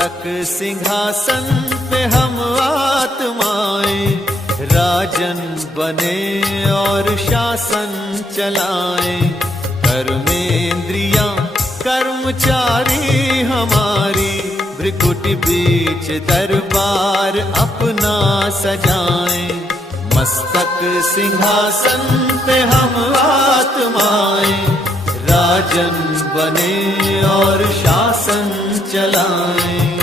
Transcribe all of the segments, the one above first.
मस्तक सिंहासन पे हम आत्माएं, राजन बने और शासन चलाएं। कर्मेंद्रियां कर्मचारी हमारी, भ्रिकुटी बीच दरबार अपना सजाएं। मस्तक सिंहासन पे हम आत्माएं, राजन बने और शासन चलाएं।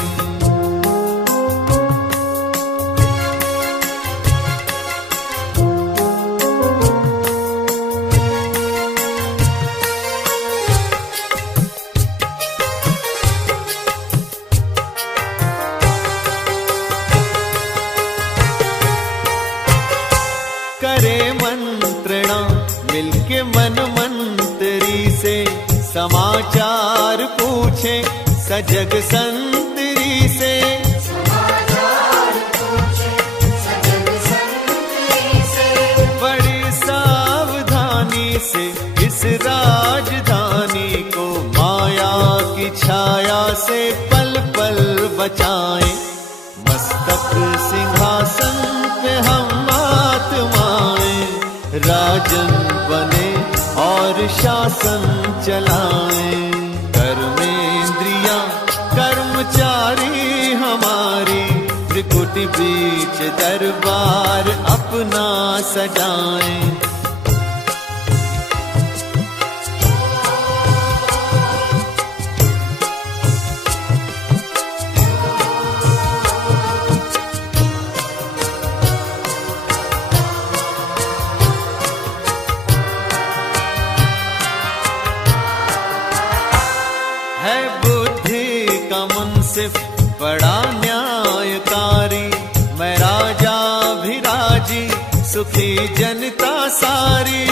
करे मंत्रणा मिलके मन मंत्री से, समाचार पूछे सजग संतरी से। बड़ी सावधानी से इस राजधानी को माया की छाया से पल पल बचाएं। मस्तक सिंहासन पे हम आत्माएं, राजन बने और शासन चलाएं। कर्मेंद्रियां कर्मचारी हमारी, त्रिकुटी बीच दरबार अपना सजाएं। है बुद्धि का मुंसिफ बड़ा न्यायकारी, मैं राजा भी राजी सुखी जनता सारी।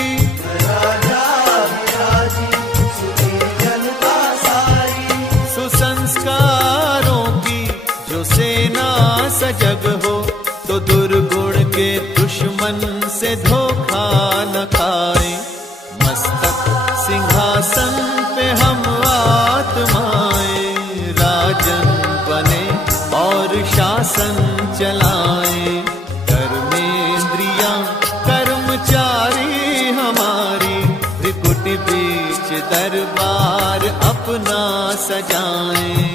सुसंस्कारों की जो सेना सजग हो, तो दुर्गुण के दुश्मन से धोखा न खाए। मस्तक सिंहासन पे हम आत्माएं, राजन बने और शासन चलाएं। कर्मेंद्रियां कर्मचारी हमारी, त्रिकुटी बीच दरबार अपना सजाएं।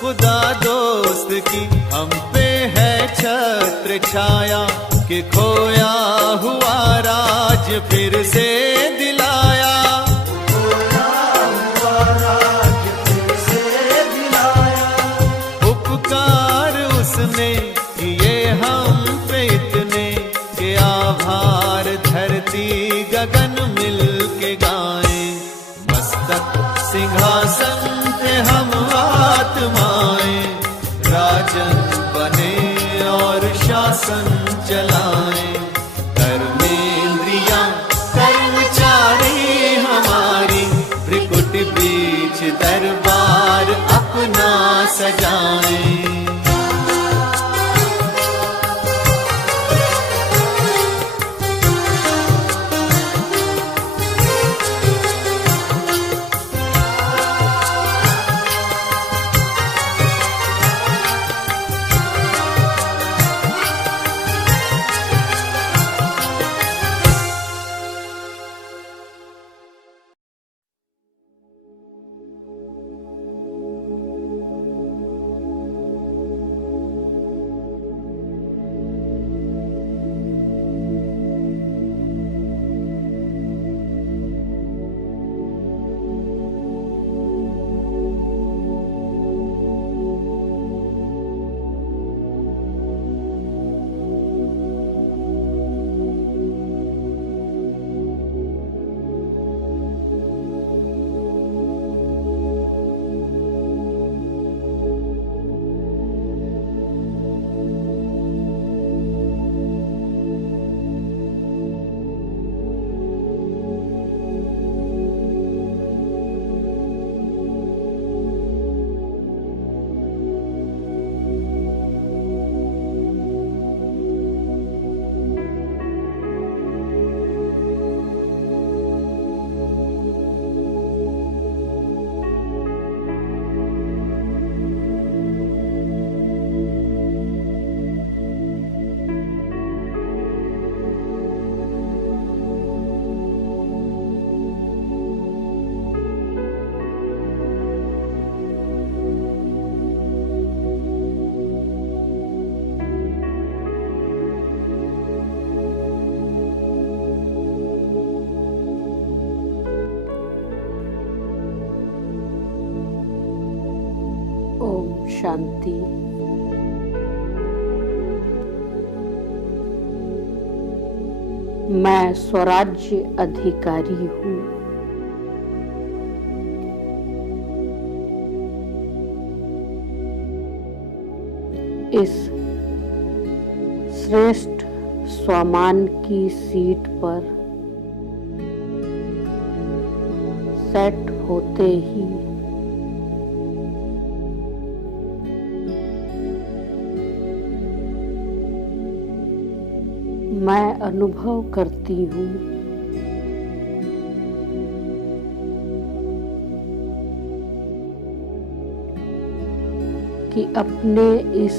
खुदा दोस्त की हम पे है छत्र छाया, कि खोया हुआ राज फिर से दिलाया। उपकार उसने किए हम पे इतने, कि आभार धरती गगन मिल के गाएं। मस्तक सिंहासन पे हम आत्माएं, राजन बने और शासन चलाएं। कर्मेंद्रियां कर्मचारी हमारी, त्रिकुटी बीच दरबार अपना सजाएं। शांति। मैं स्वराज्य अधिकारी हूँ। इस श्रेष्ठ स्वमान की सीट पर सेट होते ही मैं अनुभव करती हूँ कि अपने इस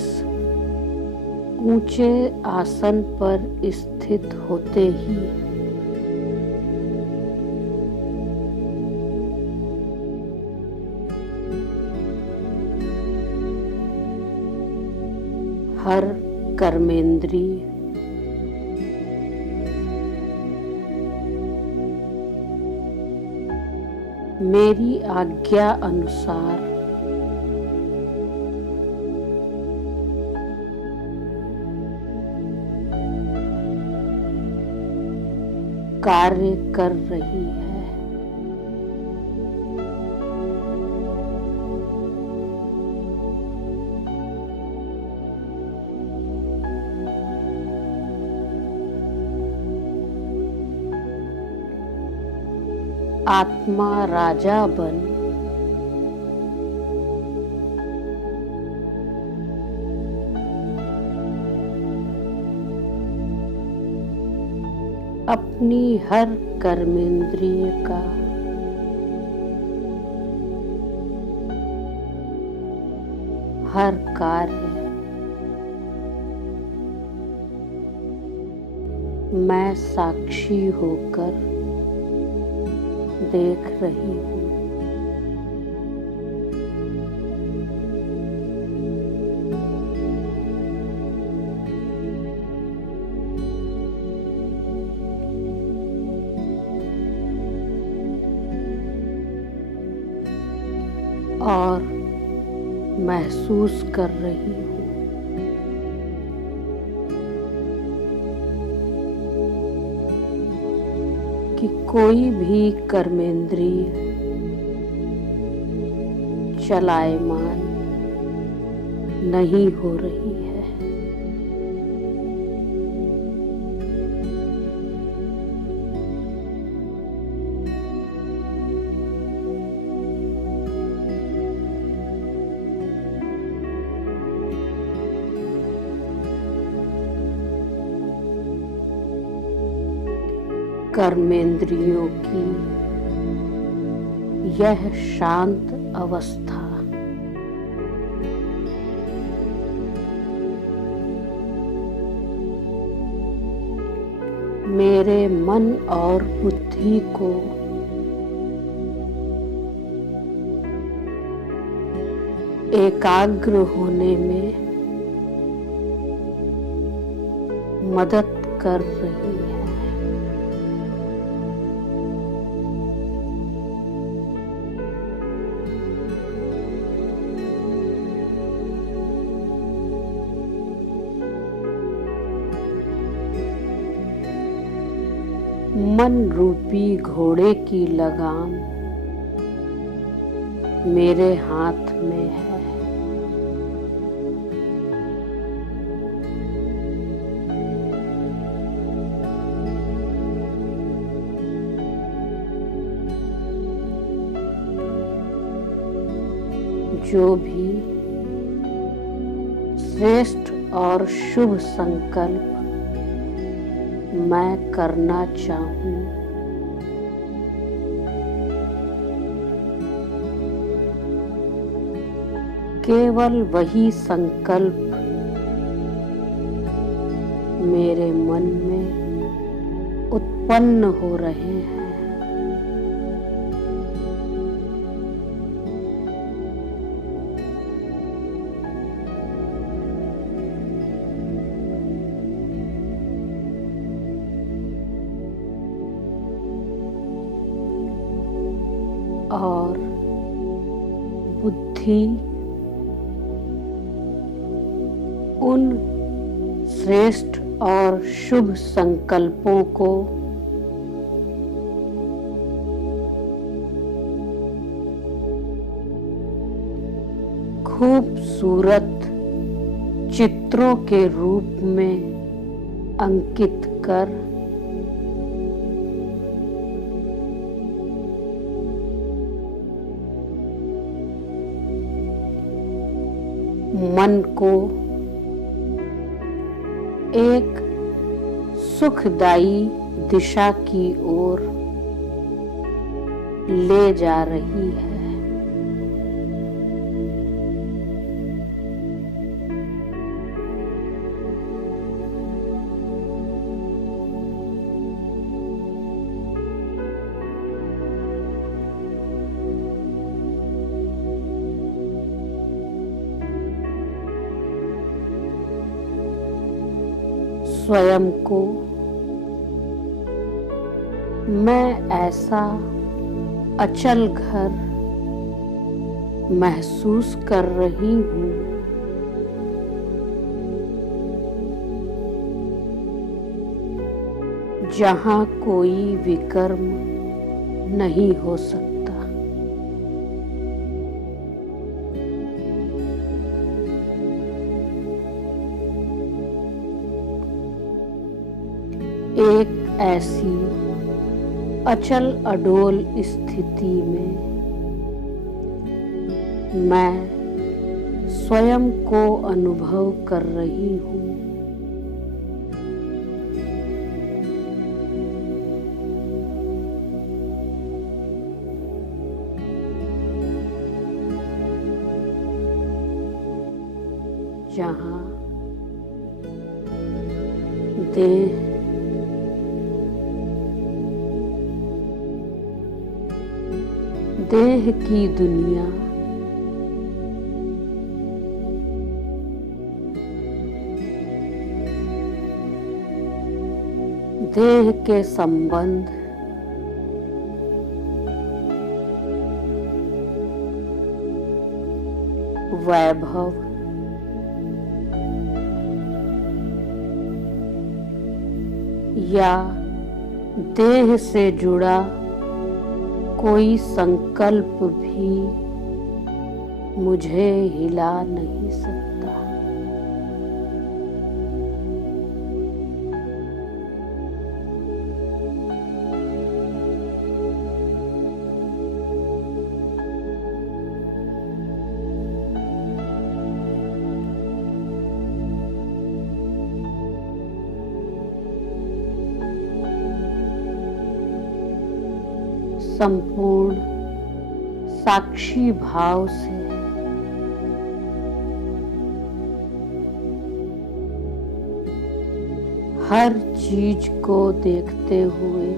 ऊंचे आसन पर स्थित होते ही हर कर्मेंद्रिय मेरी आज्ञा अनुसार कार्य कर रही है। आत्मा राजा बन अपनी हर कर्मेंद्रिय का हर कार्य मैं साक्षी होकर देख रही हूँ। और महसूस कर रही हूँ कि कोई भी कर्मेंद्रिय चलायमान नहीं हो रही है। कर्मेंद्रियों की यह शांत अवस्था मेरे मन और बुद्धि को एकाग्र होने में मदद कर रही है। मन रूपी घोड़े की लगाम मेरे हाथ में है। जो भी श्रेष्ठ और शुभ संकल्प मैं करना चाहूं, केवल वही संकल्प मेरे मन में उत्पन्न हो रहे हैं। और बुद्धि उन श्रेष्ठ और शुभ संकल्पों को खूबसूरत चित्रों के रूप में अंकित कर मन को एक सुखदायी दिशा की ओर ले जा रही है। स्वयं को मैं ऐसा अचल घर महसूस कर रही हूँ जहाँ कोई विकर्म नहीं हो सकता। एक ऐसी अचल अडोल स्थिति में मैं स्वयं को अनुभव कर रही हूँ। जहाँ देह की दुनिया देह के संबंध वैभव या देह से जुड़ा कोई संकल्प भी मुझे हिला नहीं सकता। संपूर्ण साक्षी भाव से हर चीज को देखते हुए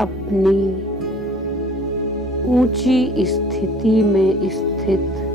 अपनी ऊंची स्थिति में स्थित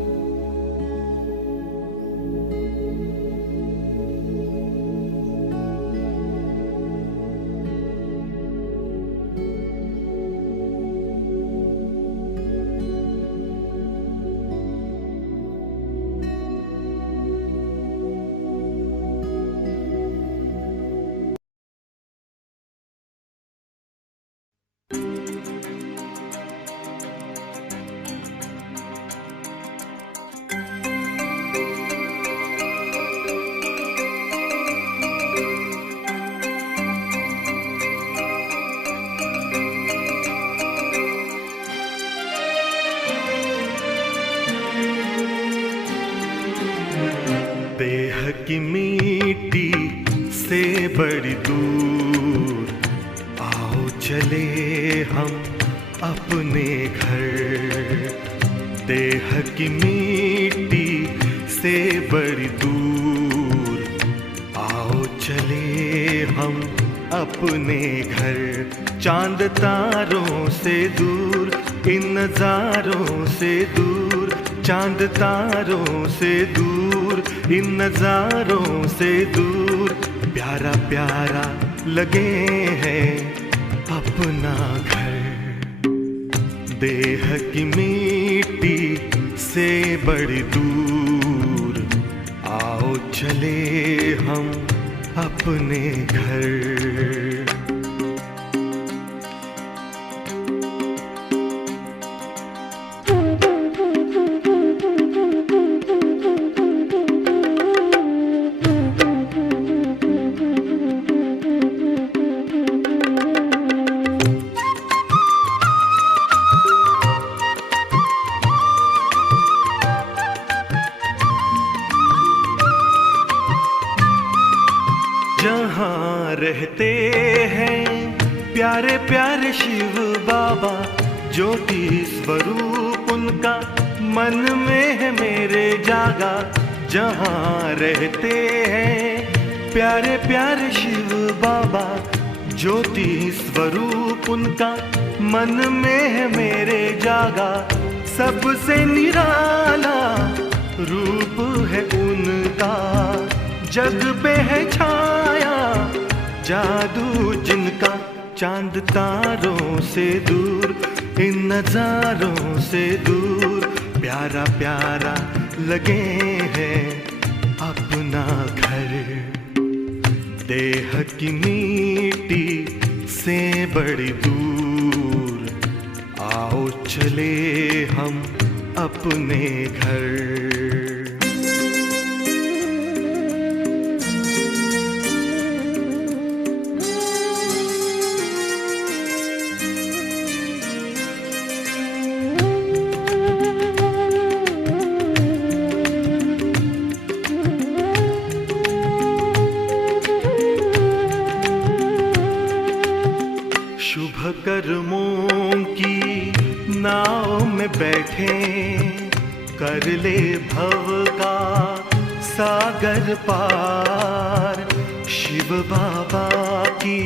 देह की मिट्टी से बड़ी दूर आओ चले हम अपने घर। देह की मिट्टी से बड़ी दूर आओ चले हम अपने घर। चांद तारों से दूर इन नजारों से दूर, चांद तारों से दूर, इन नजारों से दूर, प्यारा प्यारा लगे है अपना घर। देह की मिट्टी से बड़ी दूर, आओ चले हम अपने घर। जहाँ रहते हैं प्यारे प्यारे शिव बाबा, ज्योति स्वरूप उनका मन में है मेरे जागा। जहाँ रहते हैं प्यारे प्यारे शिव बाबा, ज्योति स्वरूप उनका मन में है मेरे जागा। सबसे निराला रूप है उनका, जग पे है छाया जादू जिनका। चांद तारों से दूर, इन नजारों से दूर, प्यारा प्यारा लगे है अपना घर। देह की मिट्टी से बड़ी दूर, आओ चले हम अपने घर। शुभ कर्मों की नाव में बैठे, कर ले भव का सागर पार। शिव बाबा की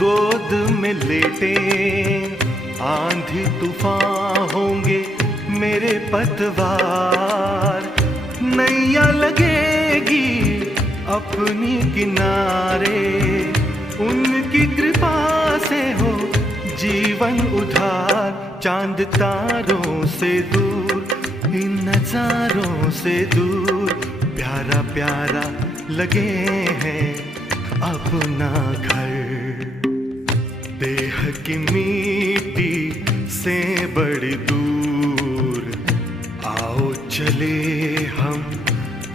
गोद में लेटे, आंधी तूफान होंगे मेरे पतवार। नैया लगेगी अपनी किनारे, उनकी कृपा से हो जीवन उधार। चांद तारों से दूर, इन नजारों से दूर, प्यारा प्यारा लगे हैं अपना घर। देह की मिट्टी से बड़ी दूर, आओ चले हम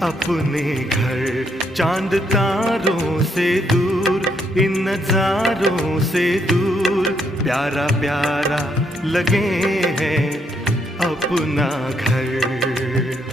अपने घर। चांद तारों से दूर, इन नजारों से दूर, प्यारा प्यारा लगे हैं अपना घर।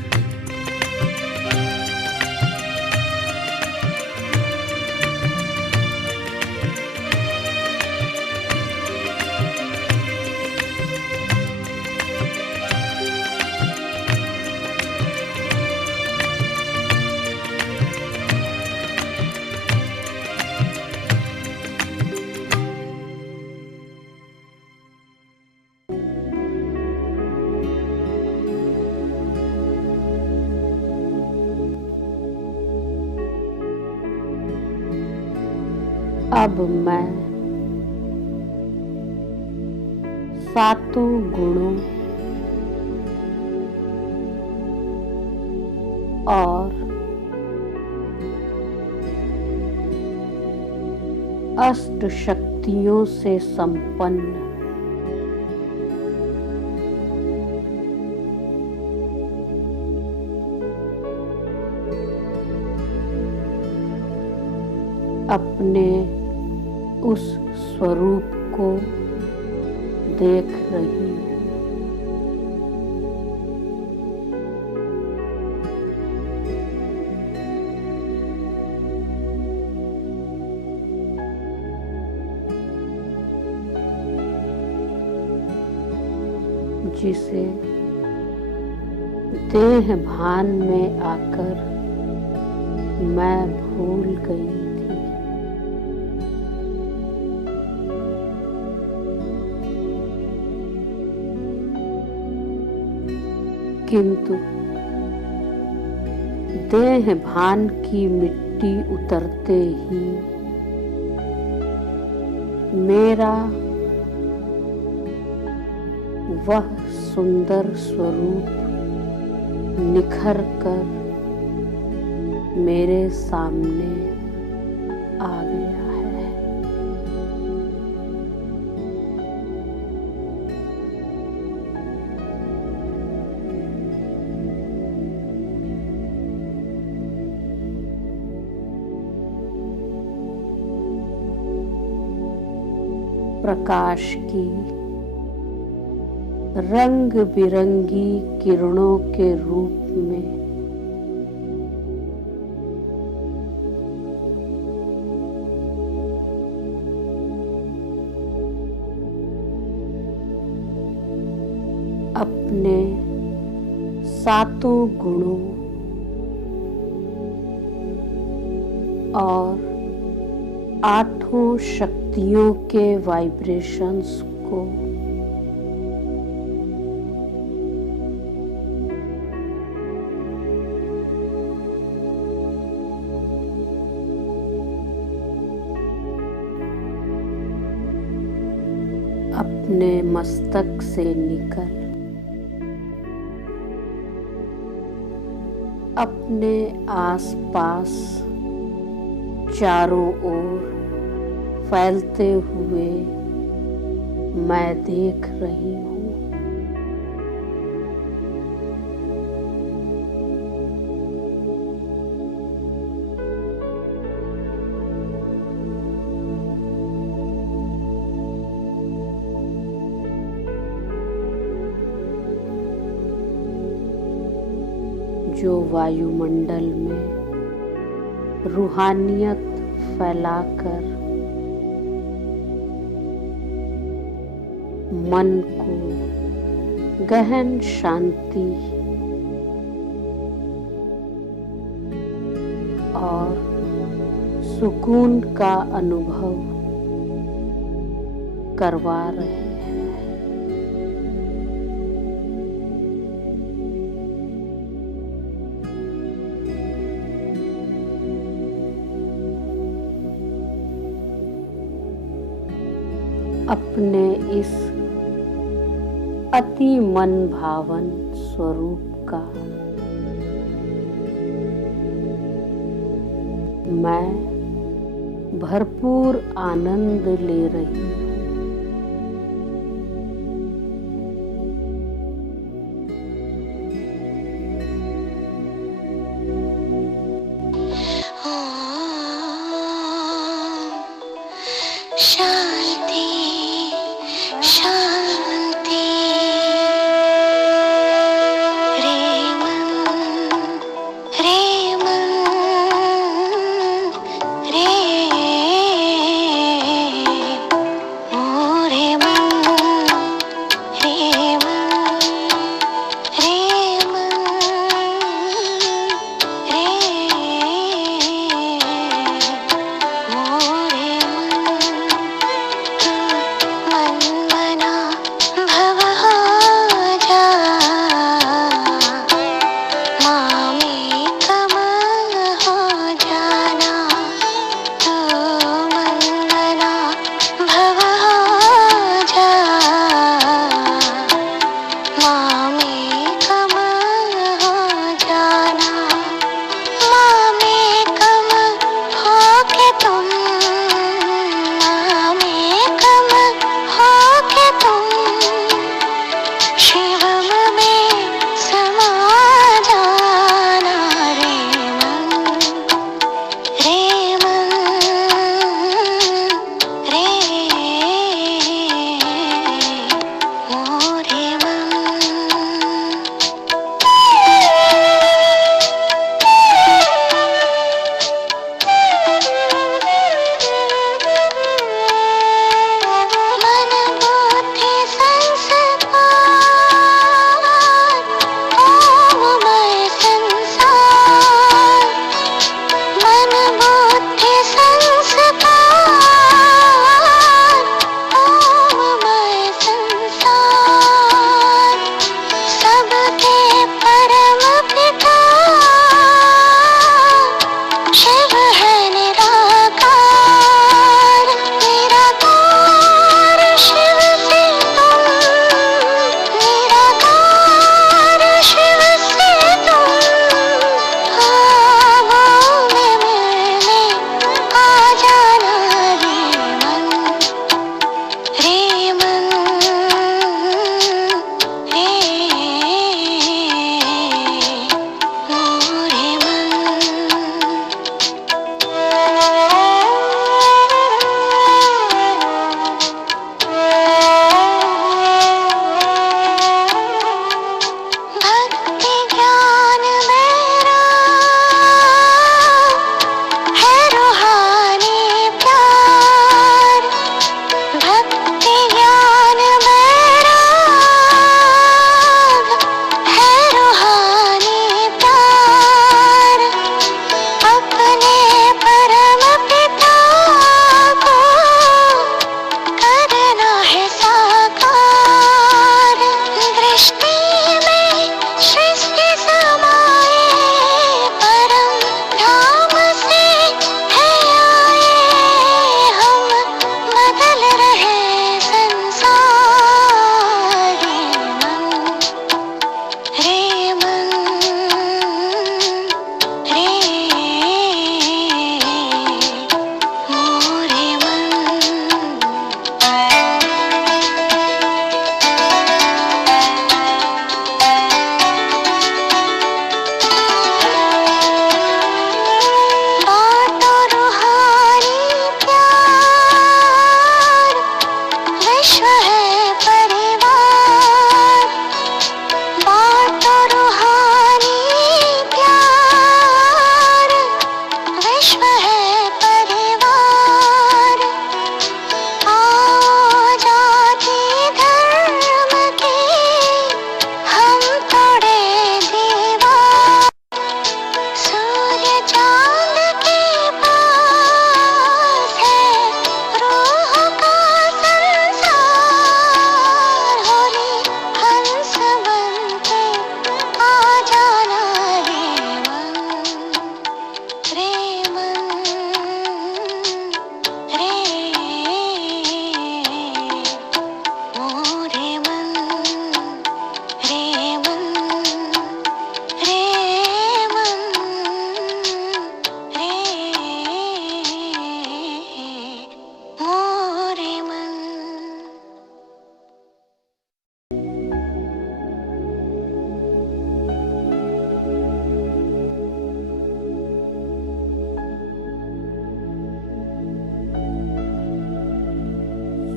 अब मैं सातों गुणों और अष्ट शक्तियों से संपन्न अपने उस स्वरूप को देख रही हूँ। जिसे देह भान में आकर मैं भूल गई थी। किंतु देह भान की मिट्टी उतरते ही मेरा वह सुंदर स्वरूप निखर कर मेरे सामने आ गया है। प्रकाश की रंग बिरंगी किरणों के रूप में अपने सातों गुणों और आठों शक्तियों के वाइब्रेशंस को अपने मस्तक से निकल अपने आसपास चारों ओर फैलते हुए मैं देख रही हूँ। जो वायुमंडल में रूहानियत फैलाकर मन को गहन शांति और सुकून का अनुभव करवा रहे हैं। अपने इस अति मन भावन स्वरूप का मैं भरपूर आनंद ले रही हूँ। शांति शांति रे मन रे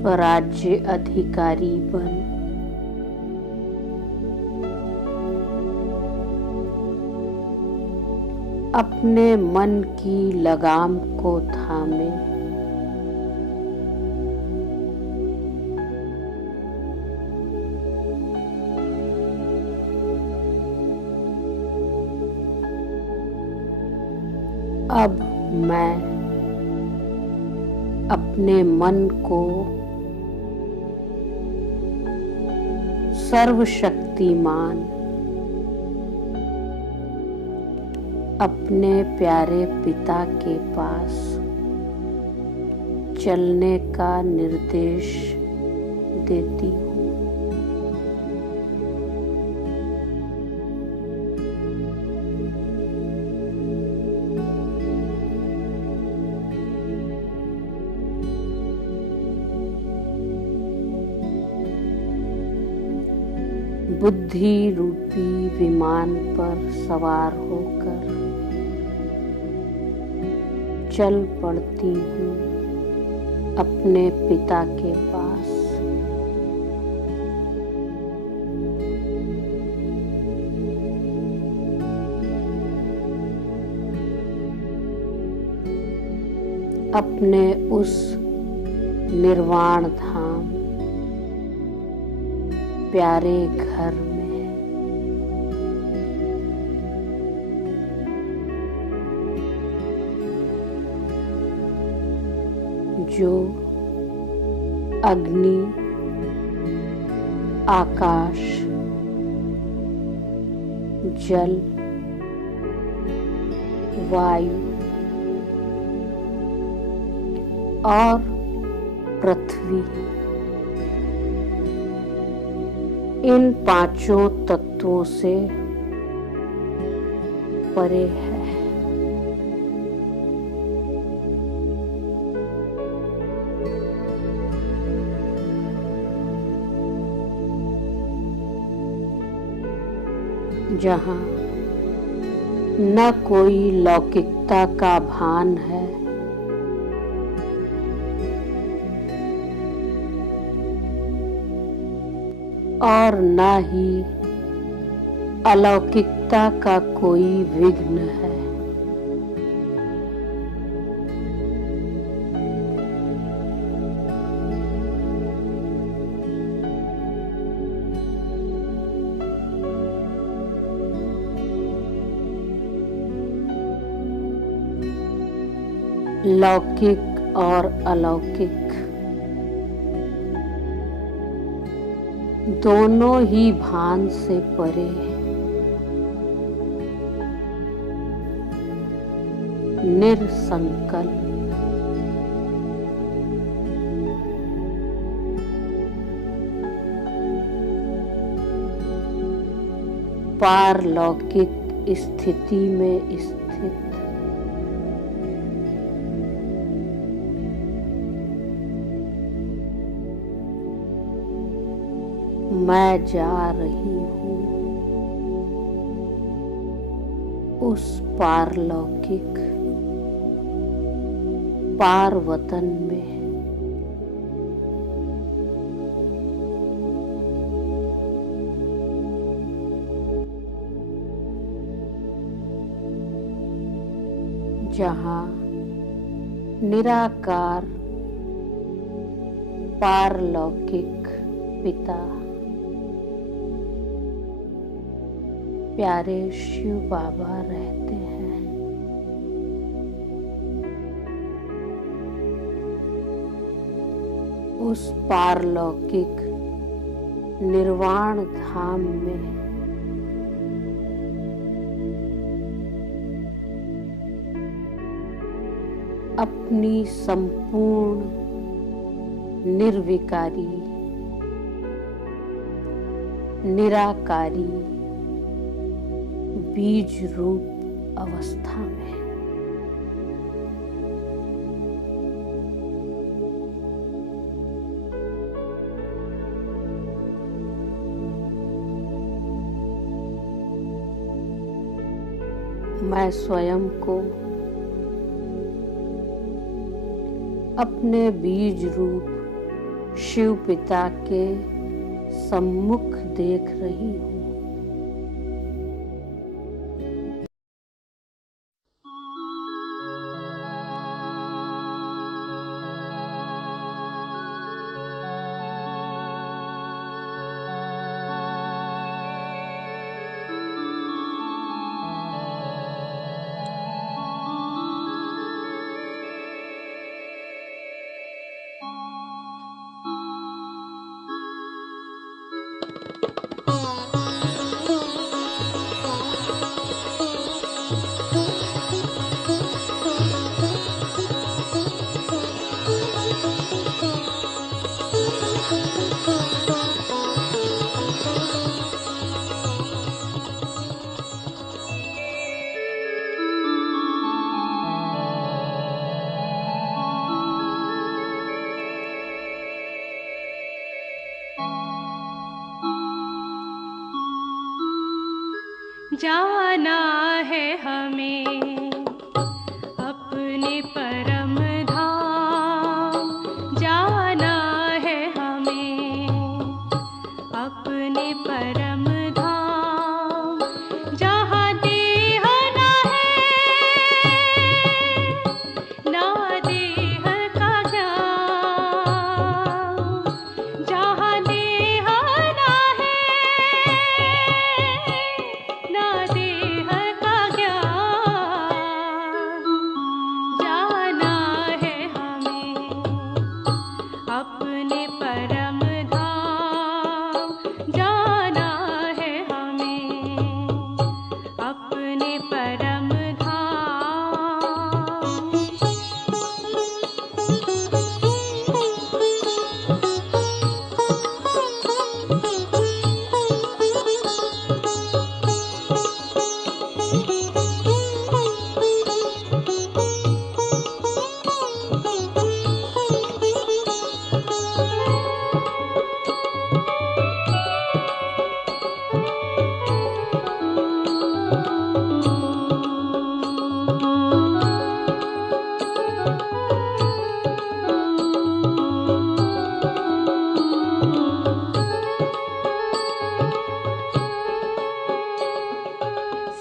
स्वराज्य अधिकारी बन अपने मन की लगाम को थामे अब मैं अपने मन को सर्वशक्तिमान अपने प्यारे पिता के पास चलने का निर्देश देती हूँ। बुद्धि रूपी विमान पर सवार होकर चल पड़ती हूँ अपने पिता के पास। अपने उस निर्वाण धाम प्यारे घर में जो अग्नि, आकाश, जल, वायु और पृथ्वी इन पांचों तत्वों से परे है। जहाँ न कोई लौकिकता का भान है और न ही अलौकिकता का कोई विघ्न है। लौकिक और अलौकिक दोनों ही भान से परे निरसंकल्प पारलौकिक स्थिति में स्थित मैं जा रही हूँ उस पारलौकिक पारवतन में। जहाँ निराकार पारलौकिक पिता प्यारे शिव बाबा रहते हैं। उस पारलौकिक निर्वाण धाम में अपनी संपूर्ण निर्विकारी निराकारी बीज रूप अवस्था में मैं स्वयं को अपने बीज रूप शिव पिता के सम्मुख देख रही हूँ। जाना है हमें अपने परम धाम, जाना है हमें अपने परम धाम, जहाँ देह ना है ना देह का ज्ञान, जहाँ देह ना है ना देह का ज्ञान, जाना है हमें अपने परम धाम, जाना है हमें अपने परम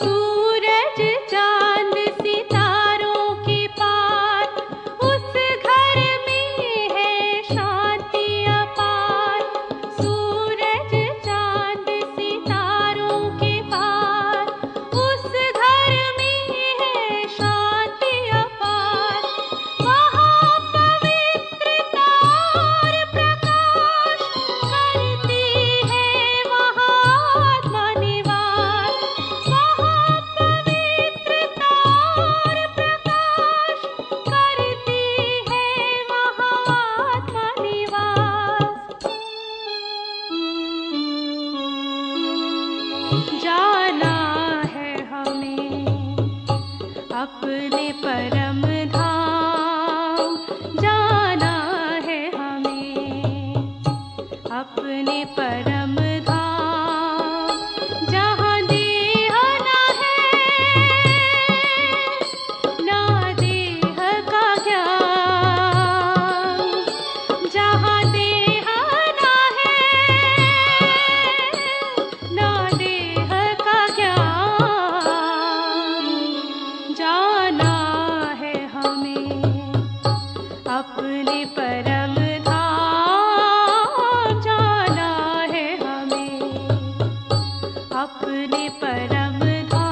सूरज चांद सितारों के पार, उस घर में है शांति अपार। सूरज चांद सितारों के पार, उस घर में है शांति अपार। वहाँ पवित्रता और प्रकाश करती है महात्मा निवास। वहाँ पवित्रता और प्रकाश करती है महात्मा निवास। जाना है हमें अपने परम धाम, जाना है हमें अपने परम धाम, जहाँ देह ना है ना देह का ज्ञान, जहाँ देह ना है ना देह का ज्ञान, जाना है हमें अपने परम धाम, जाना है हमें अपने परम धाम।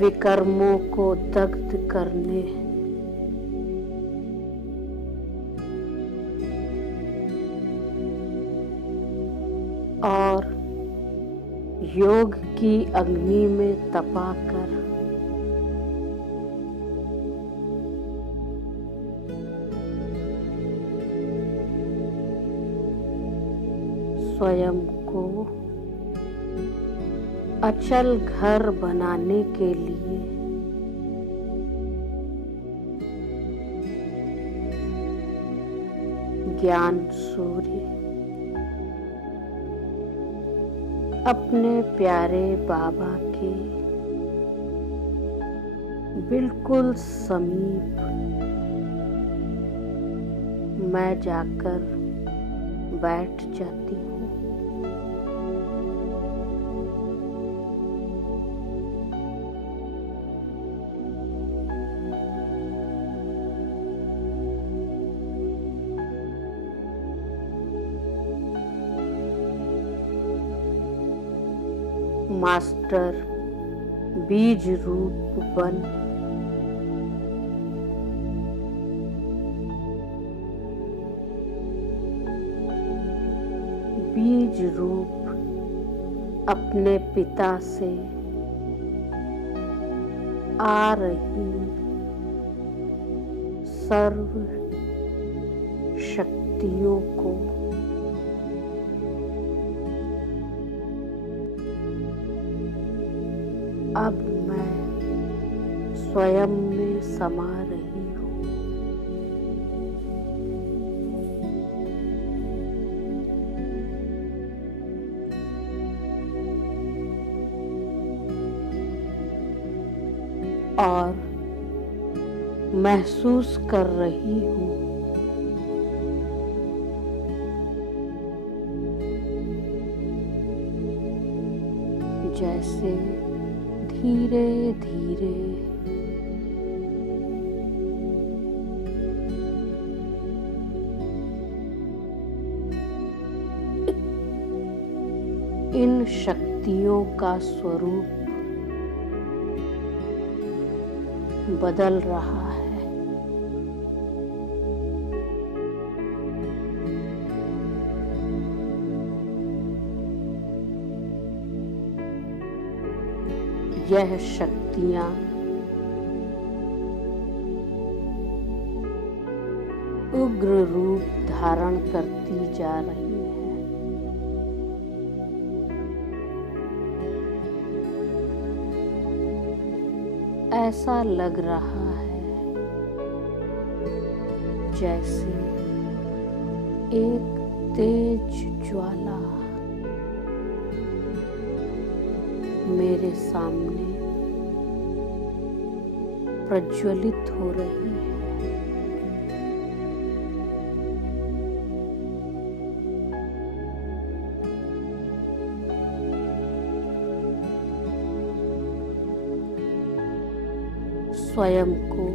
विकर्मों को दग्ध करने, और योग की अग्नि में तपाकर स्वयं को अचल घर बनाने के लिए ज्ञान सूर्य अपने प्यारे बाबा के बिल्कुल समीप मैं जाकर बैठ जाती हूँ। मास्टर बीज रूप बन बीज रूप अपने पिता से आ रही सर्व शक्तियों को अब मैं स्वयं में समा रही हूँ। और महसूस कर रही हूँ जैसे धीरे धीरे इन शक्तियों का स्वरूप बदल रहा है। यह शक्तियां उग्र रूप धारण करती जा रही हैं। ऐसा लग रहा है जैसे एक तेज ज्वाला मेरे सामने प्रज्वलित हो रही है। स्वयं को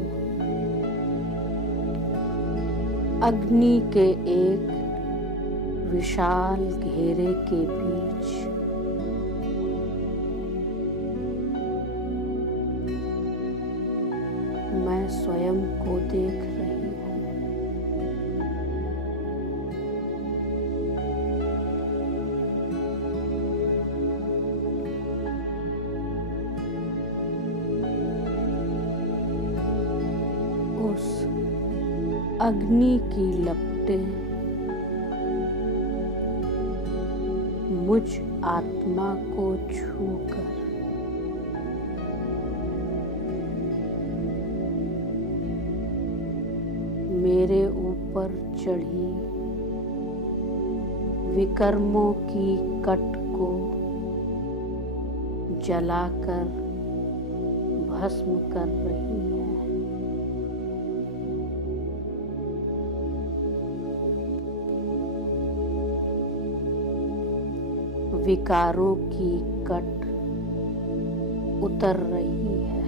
अग्नि के एक विशाल घेरे के बीच मैं स्वयं को देख रही हूँ। उस अग्नि की लपटें मुझ आत्मा को छूकर मेरे ऊपर चढ़ी विकर्मों की कट को जलाकर भस्म कर रही है। विकारों की कट उतर रही है।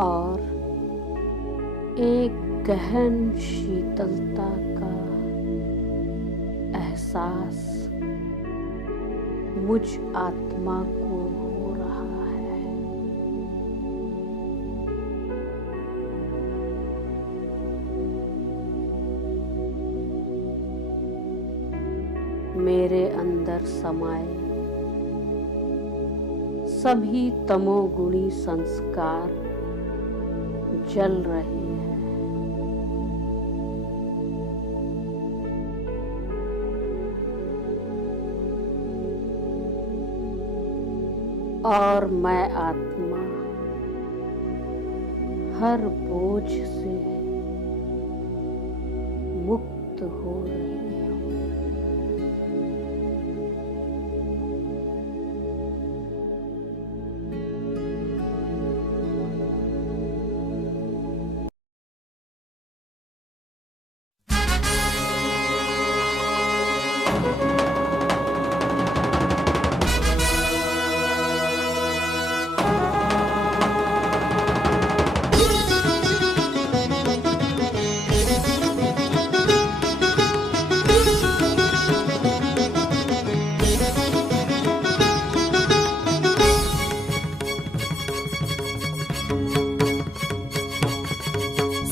और एक गहन शीतलता का एहसास मुझ आत्मा को हो रहा है। मेरे अंदर समाये सभी तमोगुणी संस्कार जल रहे हैं। और मैं आत्मा हर बोझ से मुक्त हो रही हूँ।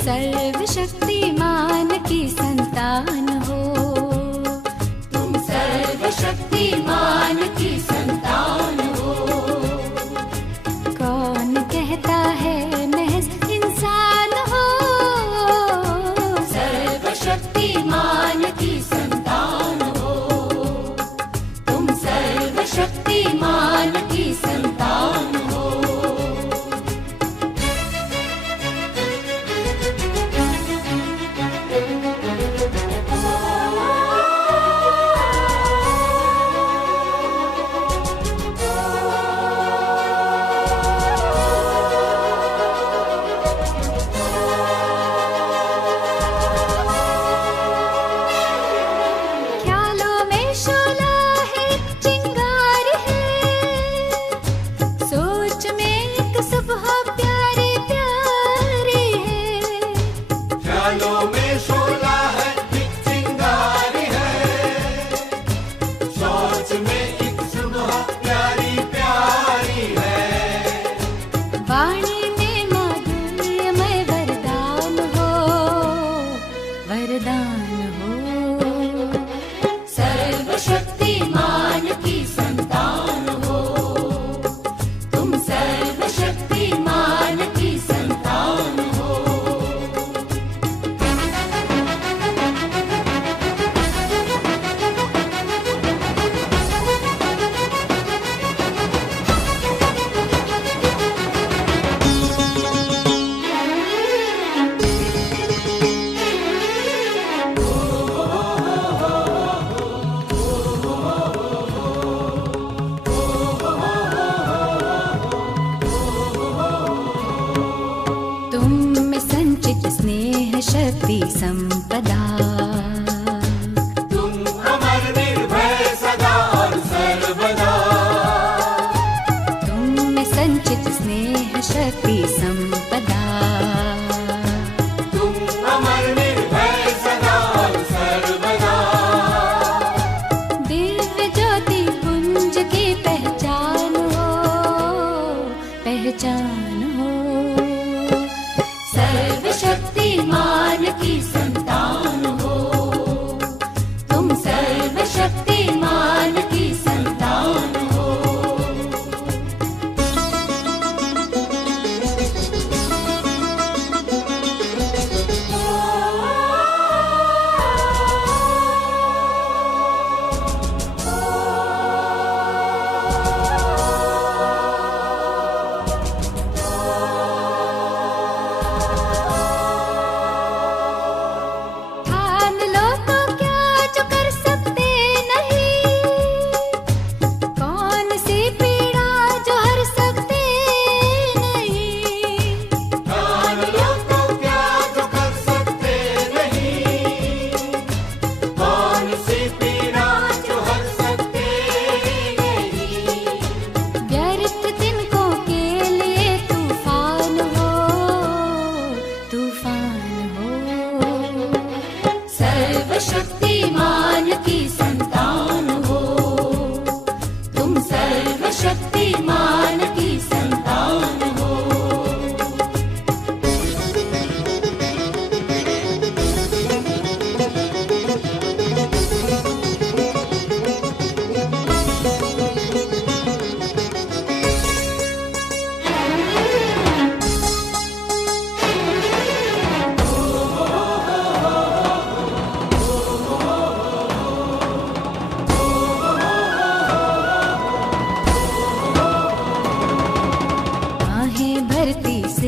सर्वशक्तिमान की संतान हो, तुम सर्वशक्तिमान की संतान हो। कौन कहता है महज इंसान हो, सर्वशक्तिमान की संतान हो, तुम सर्वशक्तिमान की संतान हो। शक्ति संपदा, तुम अमर निर्भय सदा और सर्वदा। तुम में संचित स्नेह शक्ति संपदा, तुम अमर निर्भय सदा और सर्वदा। दिव्य ज्योति पुंज की पहचान हो, पहचान हो। सर्वशक्तिमान की संतान हो, तुम सर्वशक्तिमान की संतान हो।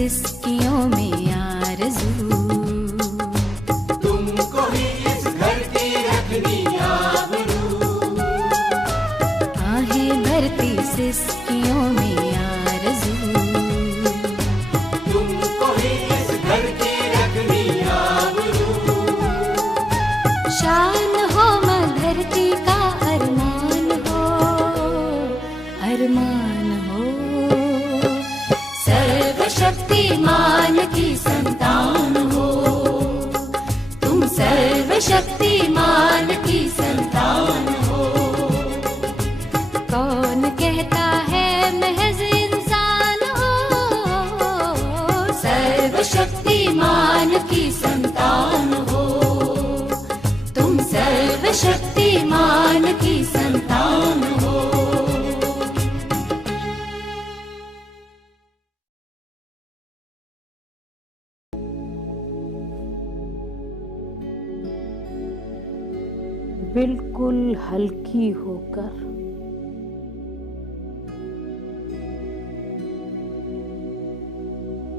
सिसकियों में आरज़ू, तुमको ही इस घर की रखनी आबरू। आहें भरती सिसकियों में आरज़ू, तुमको ही इस घर की रखनी आबरू। शान हो मां धरती का अरमान हो, अरमान हो। सर्वशक्तिमान की संतान हो, तुम सर्वशक्तिमान की संतान हो। कौन कहता है महज इंसान हो, सर्वशक्तिमान की संतान हो, तुम सर्वशक्तिमान की संतान हो। बिल्कुल हल्की होकर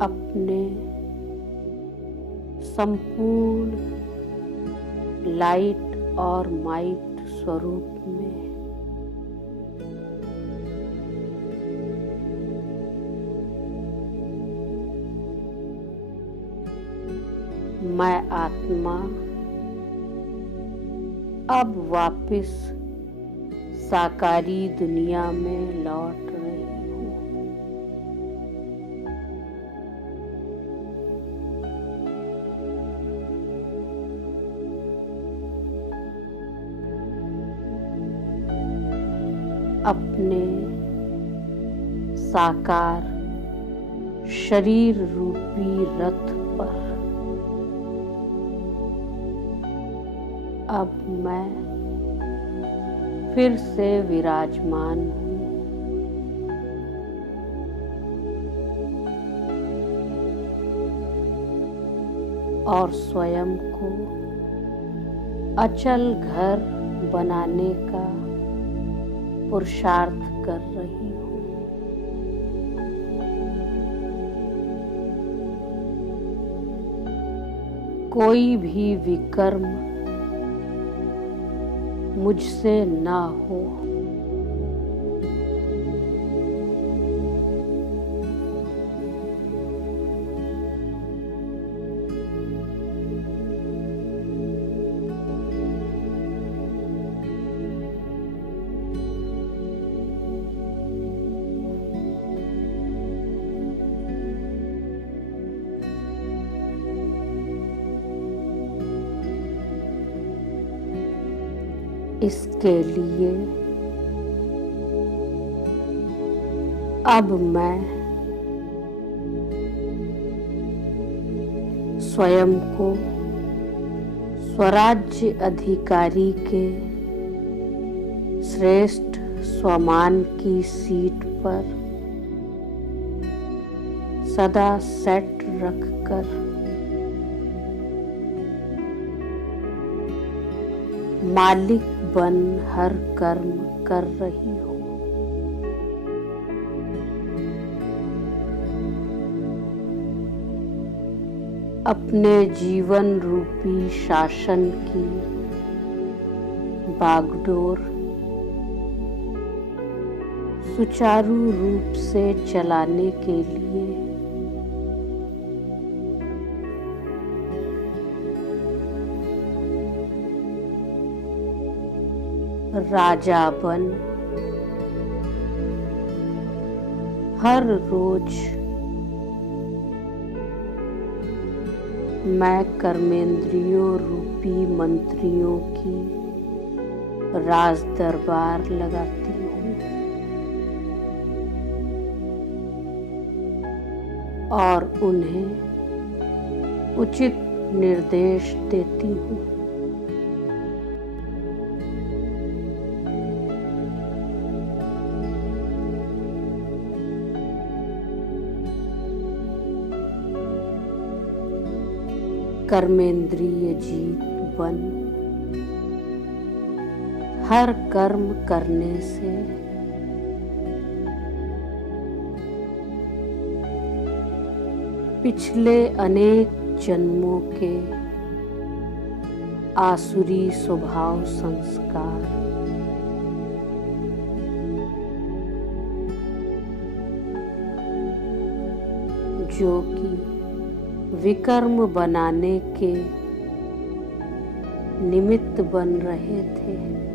अपने संपूर्ण लाइट और माइट स्वरूप में मैं आत्मा अब वापस साकारी दुनिया में लौट रही हूँ। अपने साकार शरीर रूपी रथ पर अब मैं फिर से विराजमान हूँ। और स्वयं को अचल घर बनाने का पुरुषार्थ कर रही हूँ। कोई भी विकर्म मुझसे ना हो। इसके लिए अब मैं स्वयं को स्वराज्य अधिकारी के श्रेष्ठ स्वमान की सीट पर सदा सेट रखकर मालिक बन हर कर्म कर रही हूँ। अपने जीवन रूपी शासन की बागडोर सुचारू रूप से चलाने के लिए राजा बन हर रोज मैं कर्मेंद्रियों रूपी मंत्रियों की राज दरबार लगाती हूँ और उन्हें उचित निर्देश देती हूँ। कर्मेंद्रिय जीत बन हर कर्म करने से पिछले अनेक जन्मों के आसुरी स्वभाव संस्कार जो कि विकर्म बनाने के निमित्त बन रहे थे,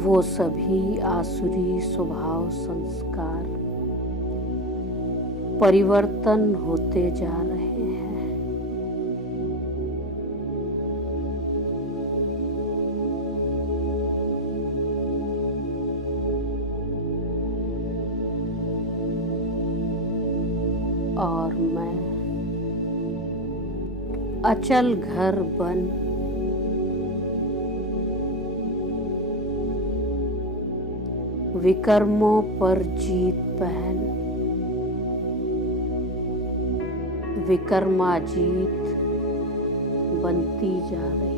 वो सभी आसुरी स्वभाव संस्कार परिवर्तन होते जा रहे हैं। और मैं अचल घर बन विकर्मों पर जीत पहन विकर्माजीत बनती जा रही।